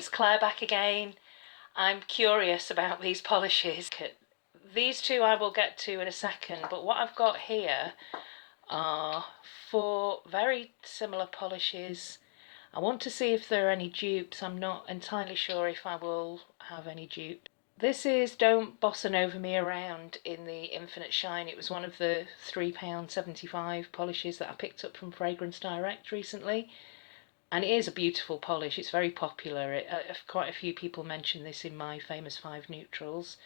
it's Claire back again. I'm curious about these polishes. These two I will get to in a second, but what I've got here are 4 very similar polishes. I want to see if there are any dupes. I'm not entirely sure if I will have any dupes. This is Don't Bossa Nova Me Around in the Infinite Shine. It was one of the £3.75 polishes that I picked up from Fragrance Direct recently. And it is a beautiful polish. It's very popular. Quite a few people mention this in my famous 5 neutrals.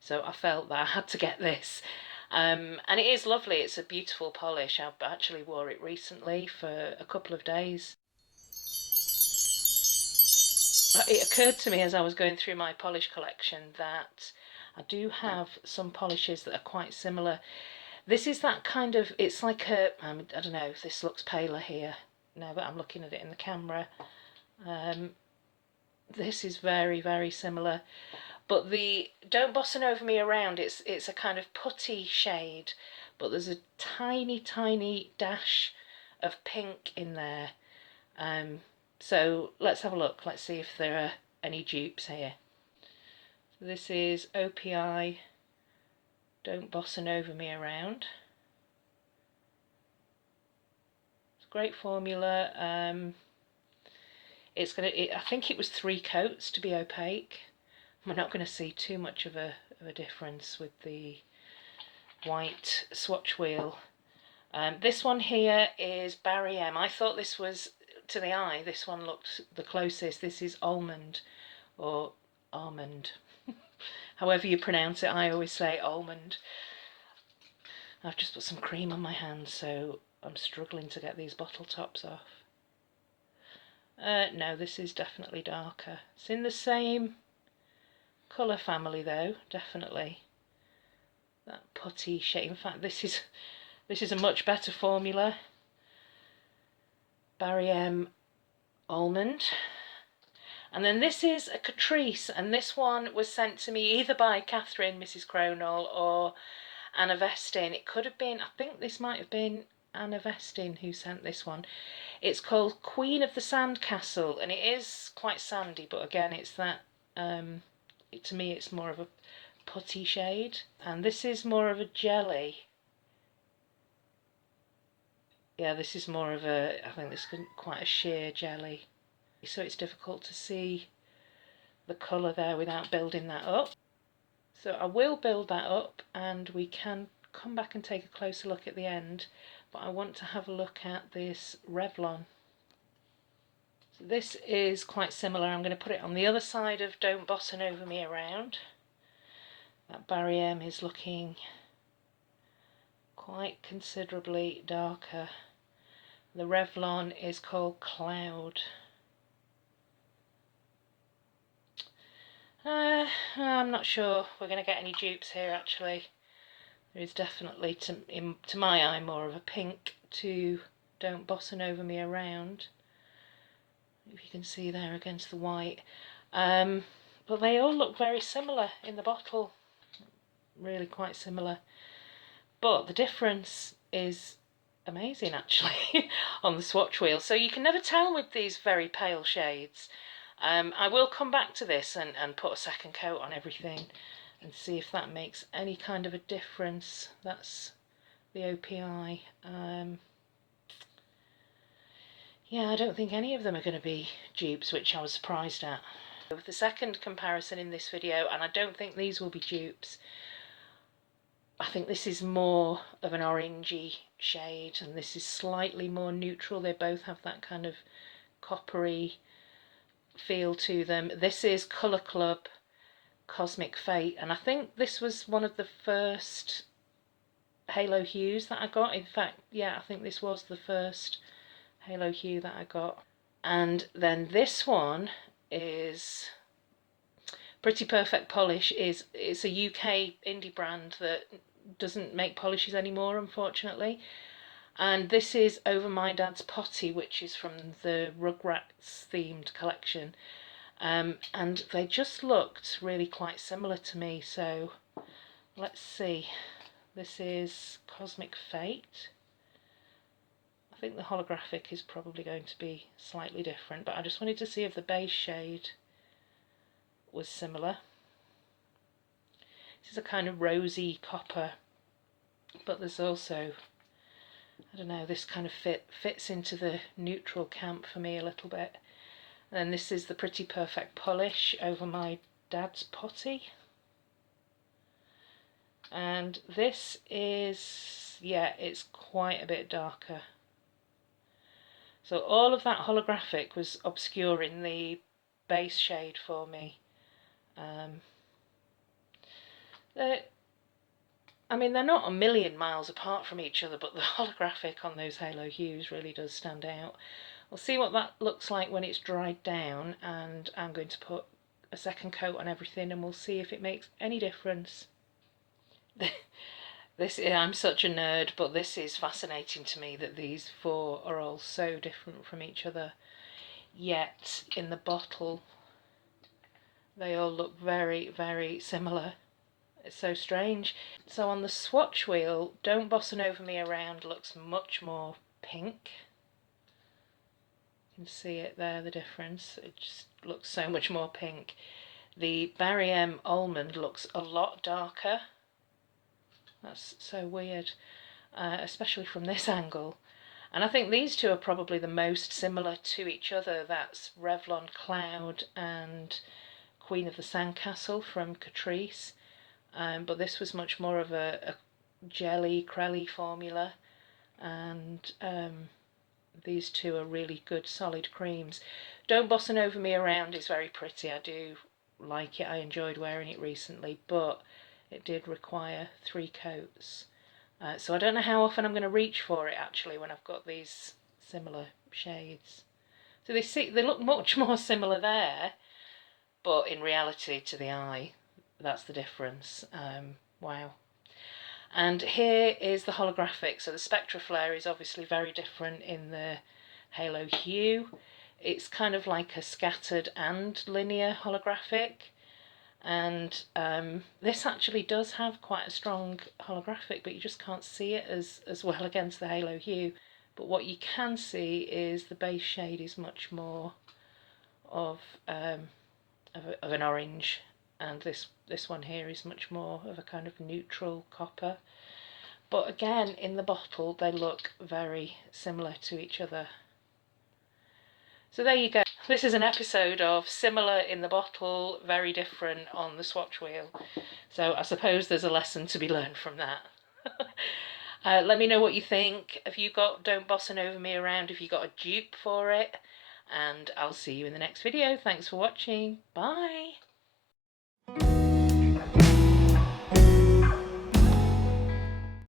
So I felt that I had to get this. And it is lovely. It's a beautiful polish. I actually wore it recently for a couple of days. It occurred to me as I was going through my polish collection that I do have some polishes that are quite similar. This is that kind of, it's like a, I don't know if this looks paler here now that I'm looking at it in the camera. This is very, very similar. But the Don't Bossa Nova Me Around, it's a kind of putty shade, but there's a tiny, tiny dash of pink in there. So let's have a look. Let's see if there are any dupes here. So this is OPI Don't Bossa Nova Me Around. It's a great formula. I think it was 3 coats to be opaque. We're not going to see too much of a difference with the white swatch wheel. This one here is Barry M. I thought this was, to the eye, this one looked the closest. This is almond or almond. However you pronounce it, I always say almond. I've just put some cream on my hands, so I'm struggling to get these bottle tops off. No, this is definitely darker. It's in the same colour family though, definitely. That putty shade. In fact, this is a much better formula. Barry M Almond. And then this is a Catrice, and this one was sent to me either by Catherine, Mrs. Cronall, or Anna Vestin. It could have been, I think this might have been Anna Vestin who sent this one. It's called Queen of the Sandcastle, and it is quite sandy, but again, it's that, to me, it's more of a putty shade. And this is more of a jelly. Yeah, this is more of a, I think this is quite a sheer jelly. So it's difficult to see the colour there without building that up. So I will build that up and we can come back and take a closer look at the end, but I want to have a look at this Revlon. So this is quite similar. I'm going to put it on the other side of Don't Bossa Nova Me Around. That Barry M is looking quite considerably darker. The Revlon is called Cloud. I'm not sure we're going to get any dupes here actually. There is definitely, to my eye, more of a pink to Don't Bossa Nova Me Around. If you can see there against the white. But they all look very similar in the bottle. Really quite similar. But the difference is amazing actually on the swatch wheel. So you can never tell with these very pale shades. I will come back to this and put a second coat on everything and see if that makes any kind of a difference. That's the OPI. Yeah, I don't think any of them are going to be dupes, which I was surprised at. With the second comparison in this video, and I don't think these will be dupes, I think this is more of an orangey shade and this is slightly more neutral. They both have that kind of coppery feel to them. This is Colour Club Cosmic Fate, and I think this was one of the first halo hues that I got. In fact, yeah, I think this was the first halo hue that I got. And then this one is Pretty Perfect Polish. It's a UK indie brand that doesn't make polishes anymore, unfortunately. And this is Over My Dad's Potty, which is from the Rugrats themed collection. And they just looked really quite similar to me. So let's see. This is Cosmic Fate. I think the holographic is probably going to be slightly different, but I just wanted to see if the base shade was similar. This is a kind of rosy copper, but there's also, I don't know, this kind of fits into the neutral camp for me a little bit. And then this is the Pretty Perfect polish over my dad's potty. And this is, yeah, it's quite a bit darker. So all of that holographic was obscuring the base shade for me. I mean, they're not a million miles apart from each other, but the holographic on those halo hues really does stand out. We'll see what that looks like when it's dried down, and I'm going to put a second coat on everything and we'll see if it makes any difference. I'm such a nerd, but this is fascinating to me that these four are all so different from each other, yet in the bottle they all look very, very similar. It's so strange. So on the swatch wheel, Don't Bossa Nova Me Around looks much more pink. You can see it there, the difference. It just looks so much more pink. The Barry M Almond looks a lot darker. That's so weird, especially from this angle. And I think these two are probably the most similar to each other. That's Revlon Cloud and Queen of the Sandcastle from Catrice. But this was much more of a jelly, crelly formula. And these two are really good, solid creams. Don't Bossa Nova Me Around is very pretty. I do like it. I enjoyed wearing it recently, but it did require 3 coats. So I don't know how often I'm going to reach for it actually when I've got these similar shades. So they look much more similar there, but in reality to the eye, that's the difference. Wow. And here is the holographic. So the Spectra Flare is obviously very different in the halo hue. It's kind of like a scattered and linear holographic. And this actually does have quite a strong holographic, but you just can't see it as well against the halo hue. But what you can see is the base shade is much more of an orange, and this one here is much more of a kind of neutral copper. But again, in the bottle they look very similar to each other. So there you go. This is an episode of similar in the bottle, very different on the swatch wheel. So I suppose there's a lesson to be learned from that. Let me know what you think. Have you got Don't Bossa Nova Me Around? Have you got a dupe for it? And I'll see you in the next video. Thanks for watching. Bye.